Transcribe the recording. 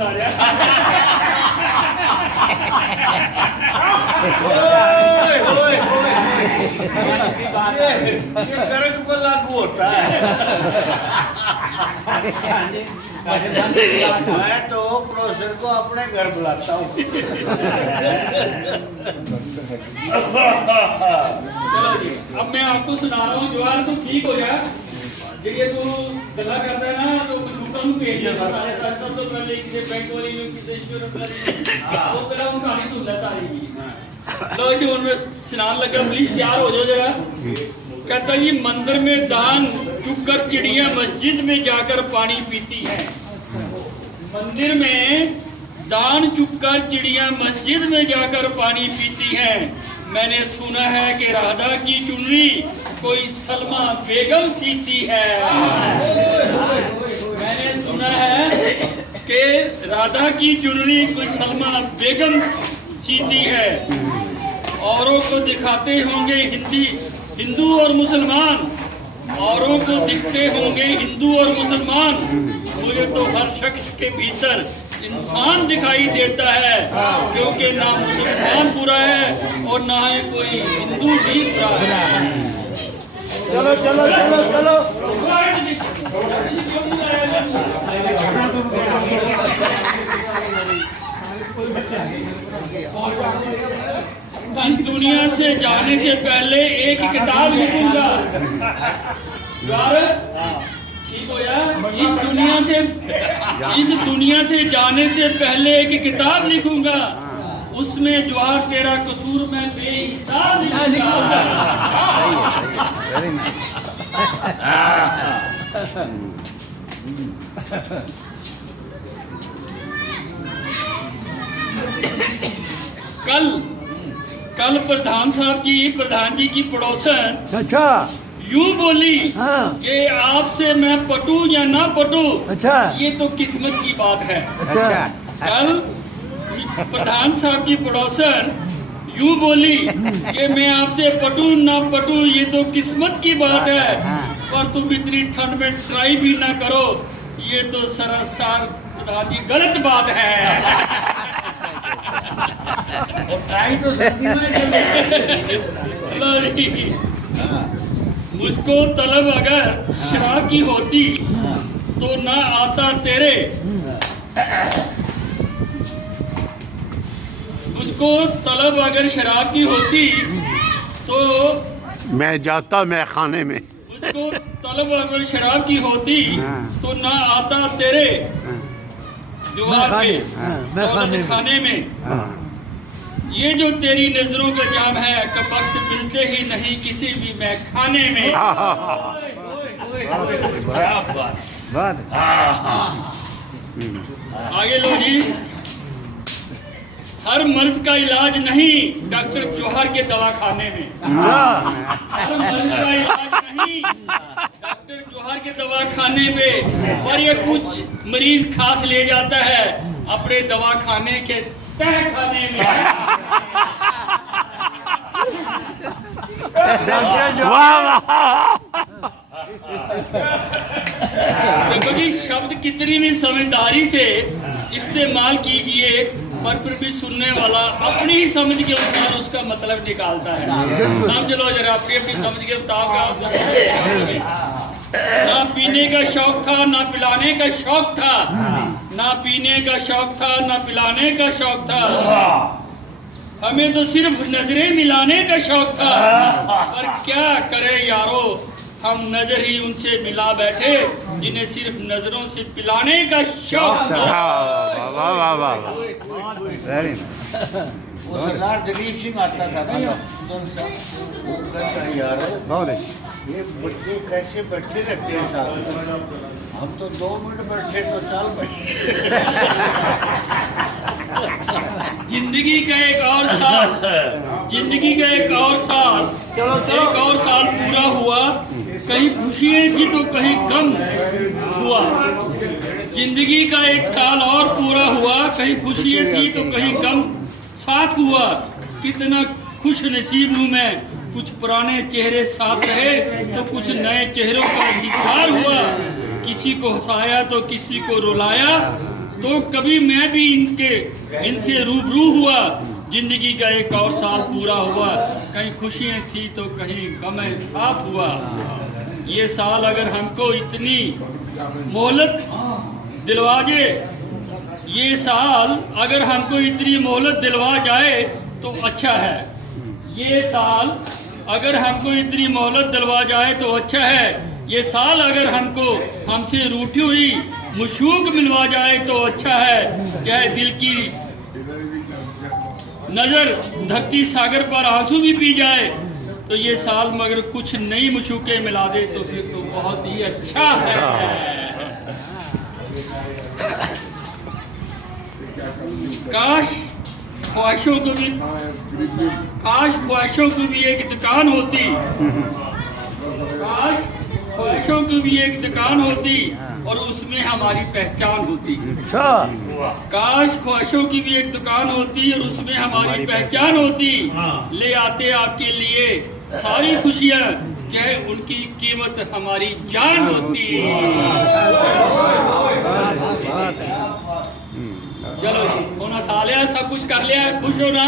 नजर आ रहा ये कर्क पर लागू होता है। मैं तो प्रोफेसर को अपने घर बुलाता हूँ। चलो जी, अब मैं आपको सुना रहा हूँ। जवान तू ठीक हो जा, ये तू गला करता है ना तो कुछ हुक्म भेज दिया सारे सारे सब तो पहले किसी बैंक वाली में किसी इंश्योरेंस वाली तो पहले उन कहानी सुन लेता है। लो जी उनमें स्नान लगा, प्लीज तैयार हो जाओ जरा। कहता ये मंदिर में दान चुककर चिड़िया मस्जिद में जाकर पानी पीती है। मंदिर में दान चुककर चिड़िया मस्जिद में जाकर पानी पीती है। मैंने सुना है कि राधा की चुनरी कोई सलमा बेगम सीती है। मैंने सुना है कि राधा की चुनरी कोई सलमा बेगम सीती है। औरों को दिखाते होंगे हिंदू और मुसलमान, औरों को दिखते होंगे हिंदू और मुसलमान, मुझे तो हर शख्स के भीतर इंसान दिखाई देता है, क्योंकि ना मुसलमान बुरा है और ना ही कोई हिंदू भी बुरा है। चलो चलो चलो चलो। इस दुनिया से जाने से पहले एक किताब लिखूंगा यार, ठीक हो यार। इस दुनिया से जाने से पहले एक किताब लिखूंगा, उसमें जवाहर तेरा कसूर मैं बेहिसाब लिखूंगा। कल प्रधान जी की पड़ोसन अच्छा यूं बोली हाँ। कि आपसे मैं पटू या ना पटू, अच्छा ये तो किस्मत की बात है। अच्छा कल प्रधान साहब की पड़ोसन यूं बोली कि मैं आपसे पटू ना पटू, ये तो किस्मत की बात है, पर तुम इतनी ठंड में ट्राई भी ना करो, ये तो सरासर प्रधान जी गलत बात है। ट्राई तो सर्दी में मुझको तलब अगर शराब की होती तो ना आता तेरे, मुझको तलब अगर शराब की होती तो मैं जाता मैं खाने में, मुझको तलब अगर शराब की होती तो ना आता तेरे दीवार पे दौलत खाने में। ये जो तेरी नजरों का जाम है, कब वक्त मिलते ही नहीं किसी भी मैं खाने में। आगे लो जी। हर मर्ज का इलाज नहीं डॉक्टर जौहर के दवाखाने में। हर मर्ज का इलाज नहीं डॉक्टर जौहर के दवाखाने पे, पर ये कुछ मरीज खास ले जाता है अपने दवाखाने के तह खाने में। देखो जी, शब्द कितनी भी समझदारी से इस्तेमाल कीजिए, पर फिर भी सुनने वाला अपनी ही समझ के अनुसार उसका मतलब निकालता है। समझ लो जरा, अपनी समझ के मुताबिक। ना पीने का शौक था ना पिलाने का शौक था, ना पीने का शौक था ना पिलाने का शौक था, हमें तो सिर्फ नजरें मिलाने का शौक था, पर क्या करे यारो हम नजर ही उनसे मिला बैठे जिन्हें सिर्फ नजरों से पिलाने का शौक था। वाह वाह वाह वेरी वो सरदार जगीर सिंह आता था ना, वो कहता है यार बहुत ये बच्चे कैसे बैठे रहते हैं साथ में, हम तो 2 मिनट बैठे तो साल बैठे। जिंदगी का एक और साल पूरा हुआ, कहीं खुशियाँ थी तो कहीं गम हुआ। जिंदगी का एक साल और पूरा हुआ, कहीं खुशियाँ थी तो कहीं गम साथ हुआ। कितना खुश नसीब हूँ मैं, कुछ पुराने चेहरे साथ रहे तो कुछ नए चेहरों का दीदार हुआ। किसी को हंसाया तो किसी को रुलाया, तो कभी मैं भी इनसे रूबरू हुआ। जिंदगी का एक और साल पूरा हुआ, कहीं खुशियाँ थी तो कहीं गम साथ हुआ। ये साल अगर हमको इतनी मोहलत दिलवा जाए, ये साल अगर हमको इतनी मोहलत दिलवा जाए तो अच्छा है। ये साल अगर हमको इतनी मोहलत दिलवा जाए तो अच्छा है। ये साल अगर हमसे रूठी हुई मशूक मिलवा जाए तो अच्छा है। चाहे दिल की नजर धरती सागर पर आंसू भी पी जाए, तो ये साल मगर कुछ नई मशूकें मिला दे तो फिर तो बहुत ही अच्छा है। काश ख्वाहिशों की भी एक दुकान होती, काश ख्वाहिशों की भी एक दुकान होती और उसमें हमारी पहचान होती। काश ख्वाहिशों की भी एक दुकान होती और उसमें हमारी पहचान होती। ले आते आपके लिए सारी खुशियाँ, चाहे उनकी कीमत हमारी जान होती। चलो होना साल है, सब कुछ कर लिया, खुश होना।